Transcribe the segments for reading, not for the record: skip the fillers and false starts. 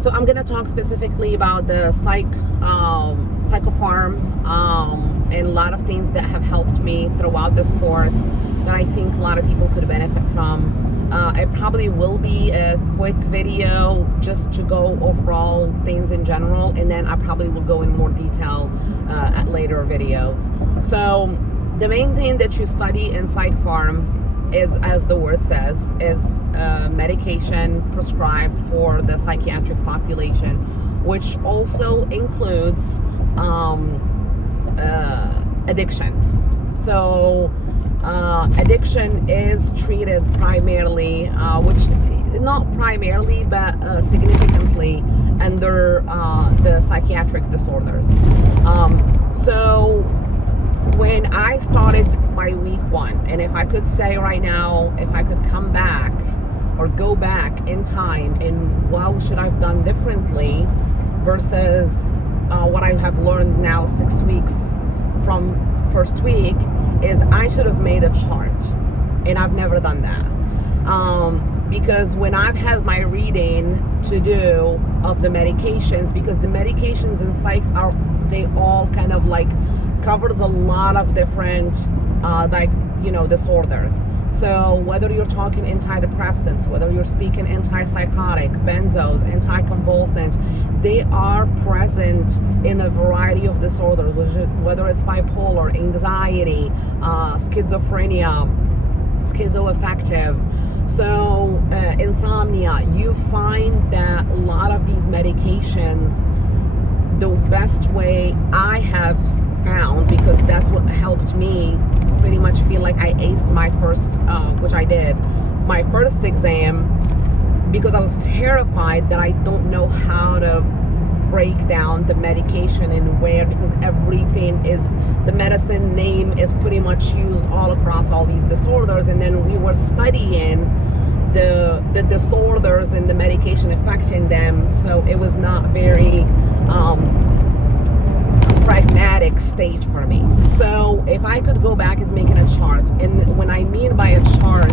So I'm gonna talk specifically about the Psychopharm and a lot of things that have helped me throughout this course that I think a lot of people could benefit from. It probably will be a quick video just to go overall things in general, and then I probably will go in more detail at later videos. So the main thing that you study in Psychopharm is, as the word says, is medication prescribed for the psychiatric population, which also includes addiction. So addiction is treated primarily, which not primarily, but significantly under the psychiatric disorders. So when I started my week 1, and if I could say right now, if I could come back or go back in time and what should I've done differently versus what I have learned now 6 weeks from first week, is I should have made a chart, and I've never done that. Because when I've had my reading to do of the medications, because the medications in psych are, they all kind of like covers a lot of different disorders. So whether you're talking antidepressants, whether you're speaking antipsychotic, benzos, anticonvulsants, they are present in a variety of disorders, whether it's bipolar, anxiety, schizophrenia, schizoaffective. So insomnia, you find that a lot of these medications, the best way I have found, because that's what helped me pretty much feel like I aced my first, which I did, my first exam, because I was terrified that I don't know how to break down the medication and where, because everything is, the medicine name is pretty much used all across all these disorders, and then we were studying the disorders and the medication affecting them, so it was not very pragmatic stage for me. So if I could go back is making a chart, and when I mean by a chart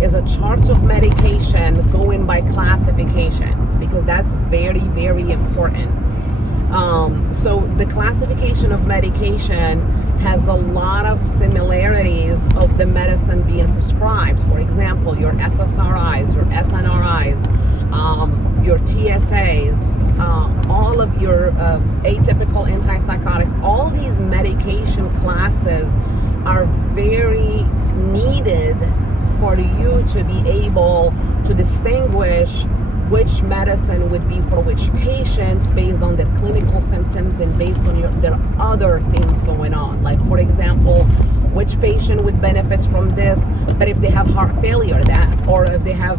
is a chart of medication going by classifications, because that's very, very important. So the classification of medication has a lot of similarities of the medicine being prescribed. For example, your SSRIs, your SNRIs, your TSAs, all of your atypical antipsychotic, all these medication classes are very needed for you to be able to distinguish which medicine would be for which patient based on their clinical symptoms and based on their other things going on. Like, for example, which patient would benefit from this, but if they have heart failure, that, or if they have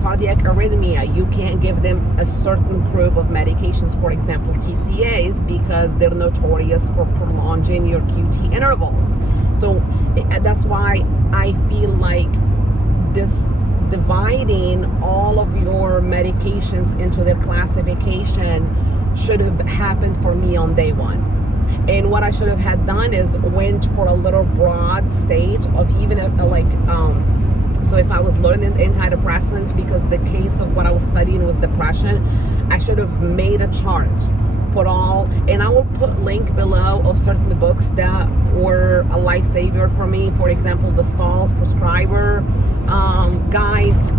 cardiac arrhythmia, you can't give them a certain group of medications, for example, TCAs, because they're notorious for prolonging your QT intervals. So that's why I feel like this dividing all of your medications into their classification should have happened for me on day 1. And what I should have had done is went for a little broad stage of even so if I was learning antidepressants, because the case of what I was studying was depression, I should have made a chart, put all, and I will put link below of certain books that were a lifesaver for me. For example, the Stahl's Prescriber guide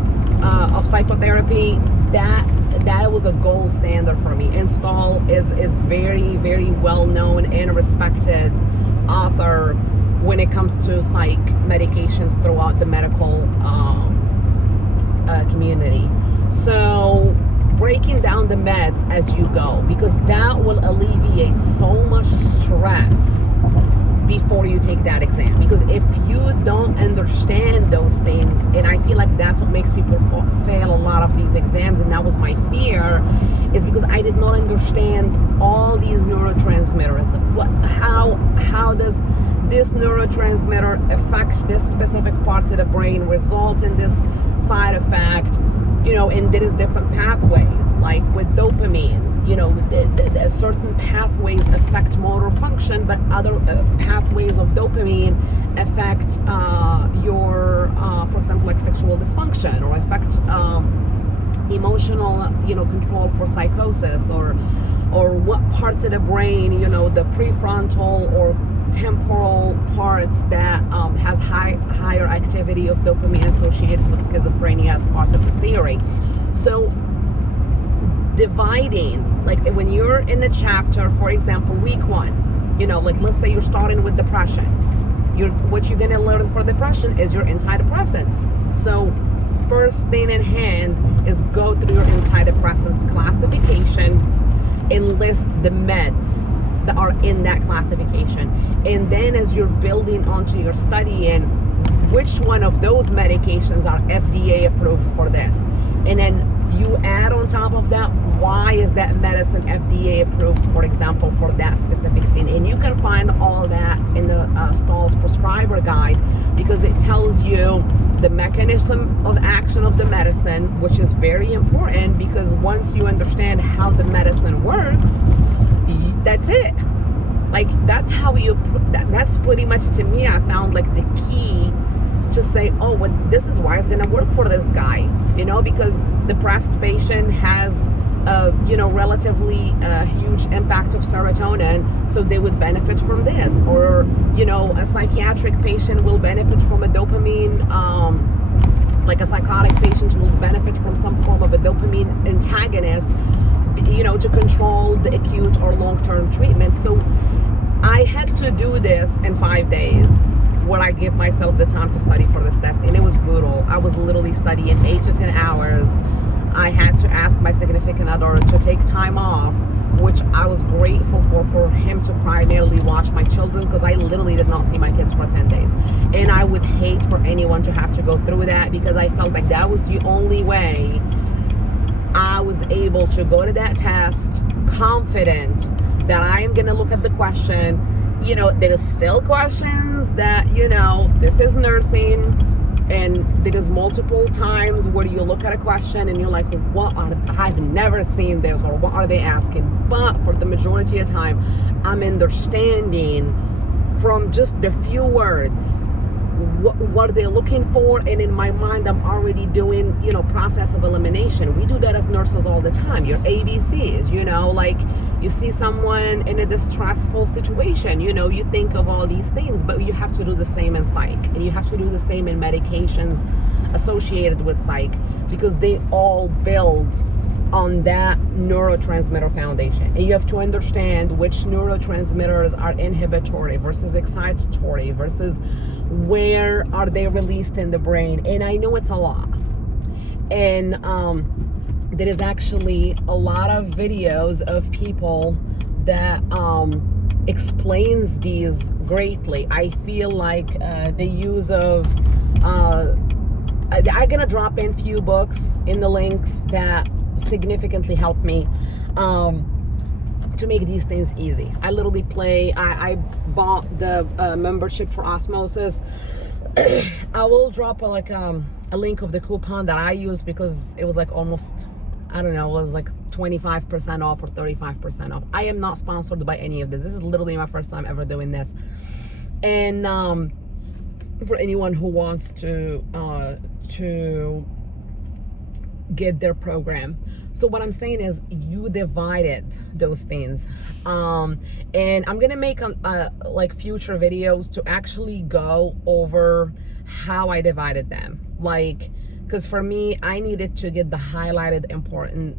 of psychotherapy, that was a gold standard for me. And Stahl is very, very well known and respected author when it comes to psych medications throughout the medical community. So breaking down the meds as you go, because that will alleviate so much stress before you take that exam. Because if you don't understand those things, and I feel like that's what makes people fail a lot of these exams, and that was my fear, is because I did not understand all these neurotransmitters. How does this neurotransmitter affect this specific parts of the brain, result in this side effect, and there is different pathways, like with dopamine, certain pathways affect motor function, but other pathways of dopamine affect your, for example, like sexual dysfunction, or affect emotional, control for psychosis, or what parts of the brain, the prefrontal or temporal parts that has higher activity of dopamine associated with schizophrenia as part of the theory. So dividing, like when you're in the chapter, for example, week 1, like let's say you're starting with depression, what you're going to learn for depression is your antidepressants. So first thing in hand is go through your antidepressants classification and list the meds that are in that classification. And then as you're building onto your study and which one of those medications are FDA approved for this, and then you add on top of that, why is that medicine FDA approved, for example, for that specific thing. And you can find all that in the Stahl's Prescriber guide, because it tells you the mechanism of action of the medicine, which is very important, because once you understand how the medicine works, that's it. Like that's how that's pretty much, to me, I found like the key to say, oh, well, this is why it's gonna work for this guy, because depressed patient has relatively huge impact of serotonin, so they would benefit from this. Or a psychiatric patient will benefit from a dopamine, like a psychotic patient will benefit from some form of a dopamine antagonist, to control the acute or long-term treatment. So I had to do this in 5 days, where I gave myself the time to study for this test, and it was brutal. I was literally studying 8 to 10 hours. I had to ask my significant other to take time off, which I was grateful for him to primarily watch my children, because I literally did not see my kids for 10 days. And I would hate for anyone to have to go through that, because I felt like that was the only way I was able to go to that test confident that I am going to look at the question. There's still questions that, this is nursing, and there's multiple times where you look at a question and you're like, I've never seen this, or what are they asking? But for the majority of the time, I'm understanding from just the few words what they're looking for, and in my mind I'm already doing process of elimination. We do that as nurses all the time. Your ABCs, like you see someone in a distressful situation, you think of all these things, but you have to do the same in psych, and you have to do the same in medications associated with psych, because they all build on that neurotransmitter foundation. And you have to understand which neurotransmitters are inhibitory versus excitatory versus where are they released in the brain. And I know it's a lot. And there is actually a lot of videos of people that explains these greatly. I feel like the use of I'm gonna drop in few books in the links that significantly helped me to make these things easy. I literally I bought the membership for Osmosis. I will drop a link of the coupon that I use, because it was like almost, I don't know, it was like 25% off or 35% off. I am not sponsored by any of this. This is literally my first time ever doing this. And for anyone who wants to get their program. So what I'm saying is, you divided those things, and I'm gonna make like future videos to actually go over how I divided them, like, because for me, I needed to get the highlighted important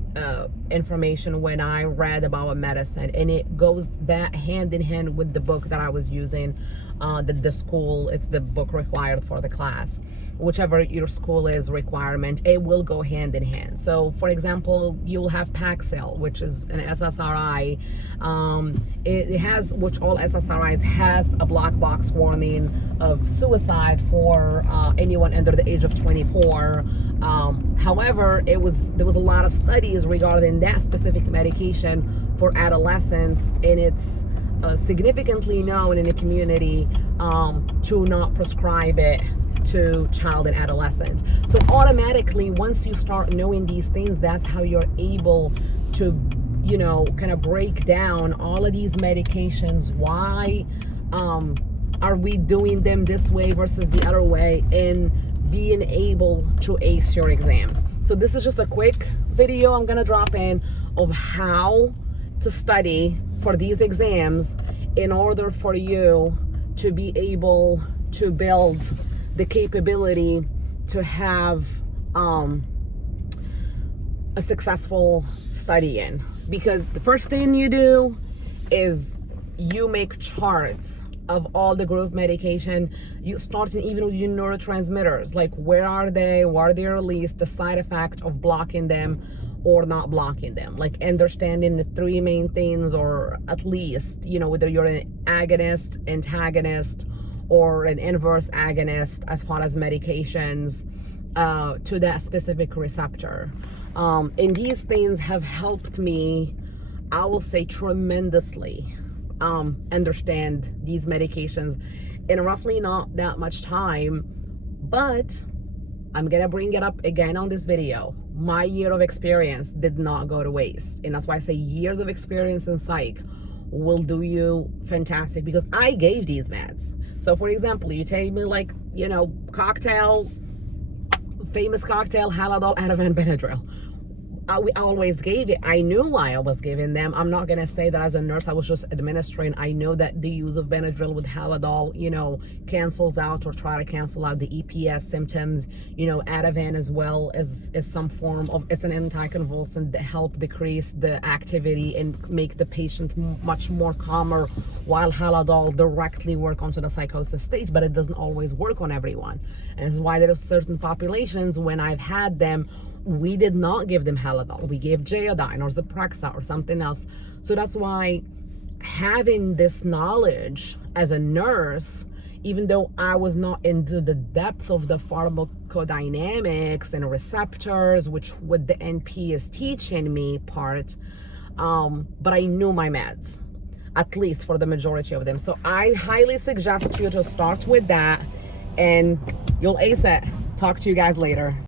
information when I read about a medicine, and it goes that hand in hand with the book that I was using, the school. It's the book required for the class. Whichever your school is requirement, it will go hand in hand. So for example, you'll have Paxil, which is an SSRI. It has, which all SSRIs has a black box warning of suicide for anyone under the age of 24. However, there was a lot of studies regarding that specific medication for adolescents, and it's significantly known in the community to not prescribe it to child and adolescent. So automatically, once you start knowing these things, that's how you're able to, kind of break down all of these medications. Why are we doing them this way versus the other way, and being able to ace your exam. So this is just a quick video I'm gonna drop in of how to study for these exams in order for you to be able to build the capability to have a successful study in. Because the first thing you do is you make charts of all the group medication. You start even with your neurotransmitters, like where are they, where are they released, the side effect of blocking them or not blocking them, like understanding the three main things, or at least, you know, whether you're an agonist, antagonist, or an inverse agonist as far as medications to that specific receptor. And these things have helped me, I will say, tremendously understand these medications in roughly not that much time. But I'm gonna bring it up again on this video. My year of experience did not go to waste, and that's why I say years of experience in psych will do you fantastic, because I gave these meds. So for example, you take me, like, you know, cocktail, famous cocktail, Halidol, Ativan, Benadryl. I always gave it. I knew why I was giving them. I'm not gonna say that as a nurse I was just administering. I know that the use of Benadryl with Halidol, you know, cancels out or try to cancel out the EPS symptoms. You know, Ativan as well as some form of, it's an anticonvulsant that help decrease the activity and make the patient much more calmer, while Halidol directly work onto the psychosis state, but it doesn't always work on everyone. And this is why there are certain populations, when I've had them, we did not give them Halidol. We gave J-Odine or Zyprexa or something else. So that's why having this knowledge as a nurse, even though I was not into the depth of the pharmacodynamics and receptors, which what the NP is teaching me part, but I knew my meds, at least for the majority of them. So I highly suggest you to start with that, and you'll ace it. Talk to you guys later.